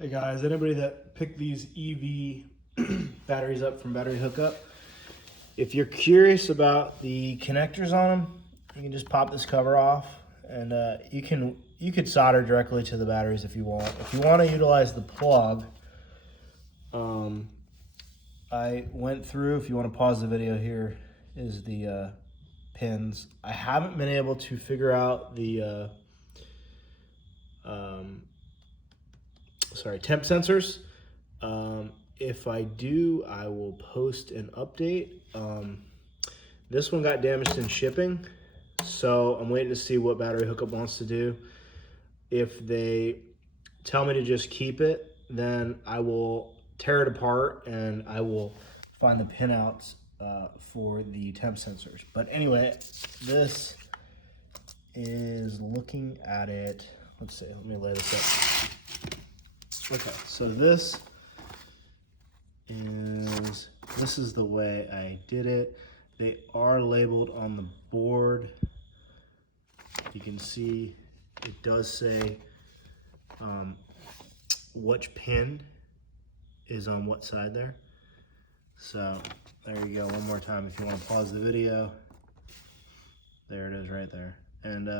Hey guys, anybody that picked these EV batteries up from Battery Hookup, if you're curious about the connectors on them, you can just pop this cover off, and you could solder directly to the batteries if you want. If you want to utilize the plug, I went through. If you want to pause the video, here is the pins. I haven't been able to figure out the temp sensors. If I do, I will post an update. This one got damaged in shipping, so I'm waiting to see what Battery Hookup wants to do. If they tell me to just keep it, then I will tear it apart and I will find the pinouts for the temp sensors. But anyway, this is looking at it. Let's see, let me lay this up. Okay, so this is the way I did it. They are labeled on the board. You can see it does say which pin is on what side there. So there you go, one more time if you want to pause the video. There it is right there. And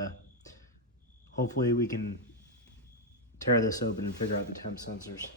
hopefully we can tear this open and figure out the temp sensors.